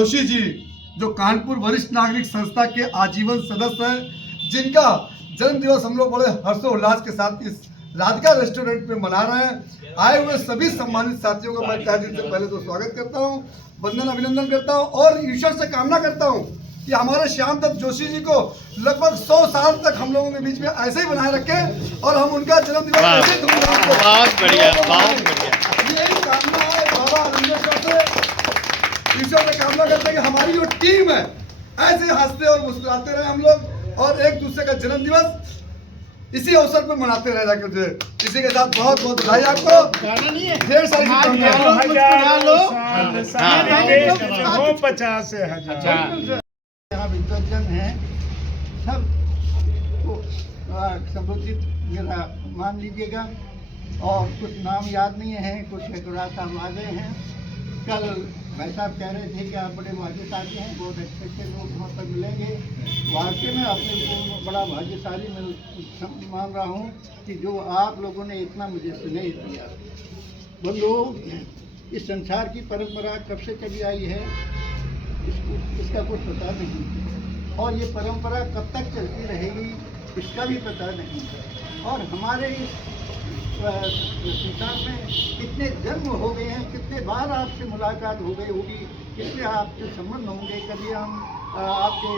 जोशी जी जो कानपुर वरिष्ठ नागरिक संस्था के आजीवन सदस्य हैं, जिनका जन्म दिवस हम लोग बड़े हर्षोल्लास के साथ इस राधिका रेस्टोरेंट में मना रहे हैं। आए हुए सभी सम्मानित साथियों को मैं तहे दिल से पहले तो स्वागत करता हूं, वंदन अभिनंदन करता हूं और ईश्वर से कामना करता हूं कि हमारे श्याम दत्त जोशी जी को लगभग 100 साल तक हम लोगों के बीच में ऐसे ही बनाए रखें और हम उनका जन्म दिवस ऐसे धूमधाम से बहुत बढ़िया, बहुत बढ़िया। यही कामना है बाबा आनंदेश्वर से, ईश्वर से कामना करते हैं कि हमारी जो टीम है ऐसे हंसते और मुस्कुराते रहे हम लोग और एक दूसरे का जन्म दिवस इसी अवसर पर मनाते रह जाकर। इसी के साथ बहुत बहुत बधाई आपको। ढेर सारी यहाँ विद्वजन है, सब को संबोधित मेरा मान लीजिएगा। और कुछ नाम याद नहीं है, कुछ साहब आ गए हैं। कल भाई साहब कह रहे थे कि आप बड़े भाग्यशाली हैं, बहुत अच्छे अच्छे लोग वहाँ पर मिलेंगे। वाकई में अपने को बड़ा भाग्यशाली मैं मान रहा हूँ कि जो आप लोगों ने इतना मुझे स्नेह दिया। बंधुओं, इस संसार की परंपरा कब से चली आई है इसका कुछ पता नहीं, और ये परंपरा कब तक चलती रहेगी इसका भी पता नहीं। और हमारे इस संसार में कितने जन्म हो गए हैं, कितने बार आपसे मुलाकात हो गई होगी, कितने आपसे संबंध होंगे। कभी हम आपके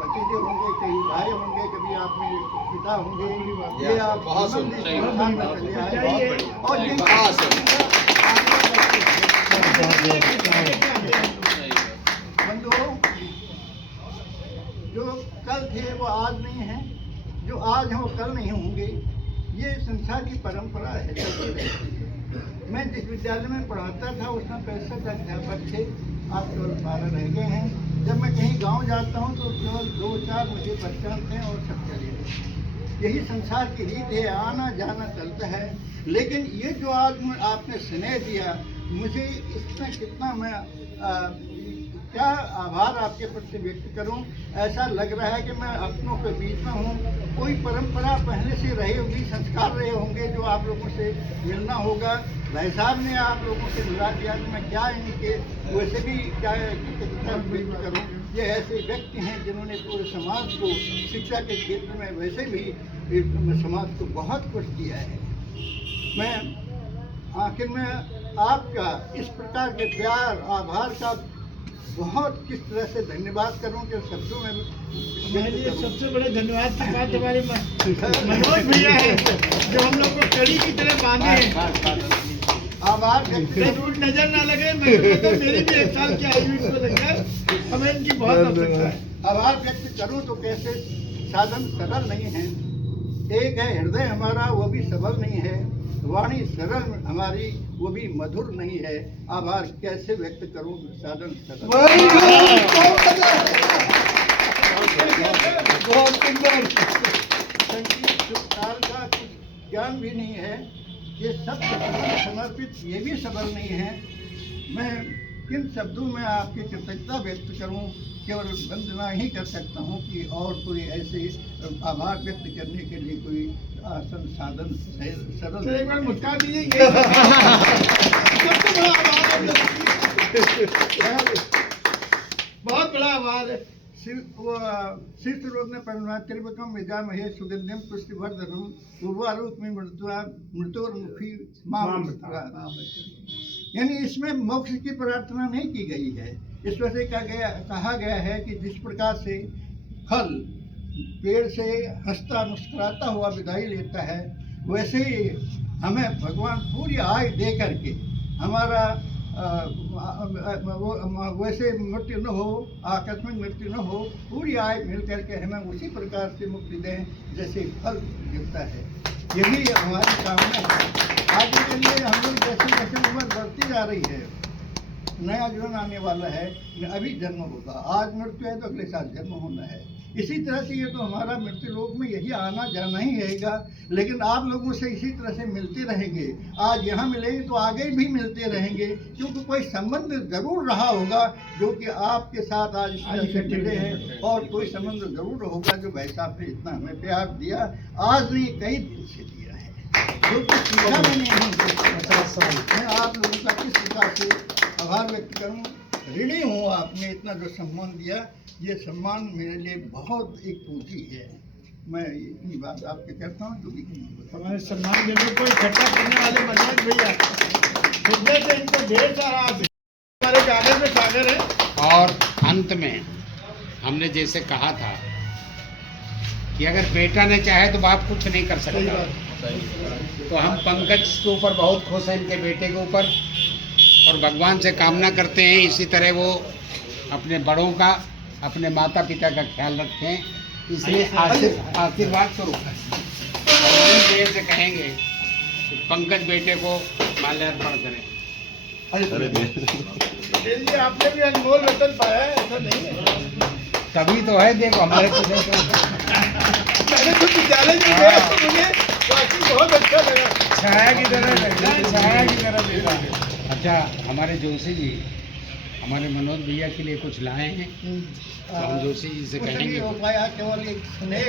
भतीजे होंगे, कभी भाई होंगे, कभी आप मेरे पिता होंगे। ये आप संबंध इस संसार में चले आए और बंधुओं, जो कल थे वो आज नहीं है, जो आज हैं वो कल नहीं होंगे। ये संसार की परंपरा है, चलती रहती है। मैं जिस विद्यालय में पढ़ाता था उसमें 65 अध्यापक थे, आज केवल 12 रह गए हैं। जब मैं कहीं गांव जाता हूं तो केवल 2-4 मुझे पहचानते हैं और सब चले गए। यही संसार की रीत है, आना जाना चलता है। लेकिन ये जो आज आपने स्नेह दिया मुझे, इसमें कितना मैं क्या आभार आपके प्रति व्यक्त करूं। ऐसा लग रहा है कि मैं अपनों के बीच में हूं। कोई परंपरा पहले से रही होगी, संस्कार रहे होंगे जो आप लोगों से मिलना होगा। भाई साहब ने आप लोगों से मिला दिया तो मैं क्या इनके वैसे भी क्या व्यक्त करूं। ये ऐसे व्यक्ति हैं जिन्होंने पूरे समाज को शिक्षा के क्षेत्र में वैसे भी समाज को बहुत कुछ दिया है। मैं आखिर में आपका इस प्रकार के प्यार आभार का बहुत किस तरह से धन्यवाद करूं कि शब्दों में मेरे लिए सबसे बड़े धन्यवाद की बात हमारे मनोज भैया है जो हम लोग को कड़ी की तरह बांधे हैं। आभार नजर ना लगे, मैं तो मेरी भी 1 साल की आयु को लगकर हमें इनकी बहुत आवश्यकता है। आभार व्यक्त करूं तो कैसे, साधन सरल नहीं है। एक है हृदय हमारा, वो भी सबल नहीं है। वाणी सरल हमारी, वो भी मधुर नहीं है। आभार कैसे व्यक्त करूं, साधन सरल। बहुत सुंदर। संगीत सुखताल का कुछ ज्ञान भी नहीं है। ये सब समर्पित, ये भी सबल नहीं है। मैं किन शब्दों में आपकी कृतज्ञता व्यक्त करूं, केवल वंदना ही कर सकता हूं कि और कोई ऐसे आभार व्यक्त करने के लिए कोई आसन साधन सरल। एक बार मुस्का दीजिए। बहुत बड़ा आभार है। शीर्षरोधने परिणाम विजा महे सुगंधिम पुष्टिवर्धनम उर्वारूप में मृत्युर्मुखी माम। यानी इसमें मोक्ष की प्रार्थना नहीं की गई है। इस वजह से कहा गया है कि जिस प्रकार से फल पेड़ से हंसता मुस्कुराता हुआ विदाई लेता है, वैसे ही हमें भगवान पूरी आय दे करके हमारा वैसे मृत्यु न हो, आकस्मिक मृत्यु न हो, पूरी आय मिल करके हमें उसी प्रकार से मुक्ति दें जैसे फल मिलता है। यही हमारी कामना है। आगे के लिए हम लोग जैसे जैसे उम्र बढ़ती जा रही है, नया जीवन आने वाला है, अभी जन्म होगा, आज मृत्यु है तो अगले साल जन्म होना है। इसी तरह से ये तो हमारा मृत्यु लोक में यही आना जाना ही रहेगा। लेकिन आप लोगों से इसी तरह से मिलते रहेंगे। आज यहाँ मिलेंगे तो आगे भी मिलते रहेंगे, क्योंकि कोई संबंध जरूर रहा होगा जो कि आपके साथ आज इस तरह से मिले हैं, और कोई संबंध जरूर होगा जो भाई साहब ने इतना हमें प्यार दिया, आज नहीं कई दिन से दिया है, जो कि सीखा भी नहीं। मैं आप लोगों का किस प्रकार से आभार व्यक्त करूँ। ऋणी हूँ, आपने इतना जो सम्मान दिया, ये सम्मान मेरे लिए बहुत एक पूंजी है। मैं इतनी बात आपके करता हूँ, जो भी हमारे सम्मान जगह को इकट्ठा करने वाले मनोज भैया, हृदय से इनको ढेर सारा हमारे गागर में सागर है। और अंत में हमने जैसे कहा था कि अगर बेटा ने चाहे तो बाप कुछ नहीं कर सकता, तो हम पंकज के ऊपर बहुत खुश हैं, इनके बेटे के ऊपर, और भगवान से कामना करते हैं इसी तरह वो अपने बड़ों का, अपने माता पिता का ख्याल रखें। इसलिए आशीर्वाद स्वरूप देर से कहेंगे कि पंकज बेटे को माल्यार्पण करें। पटेल जी, आपने भी अनमोल रतन पाया है, ऐसा नहीं है। तभी तो है, देखो हमारे तो मैंने तो विद्यालय में गया तो मुझे वाकई बहुत अच्छा लगा। छाया की तरह लगता, छाया की तरह देखा। अच्छा, हमारे जोशी जी हमारे मनोज भैया के लिए कुछ लाए हैं, तो हम जोशी जी से कुछ कहेंगे। नहीं हो पाया, केवल एक स्नेह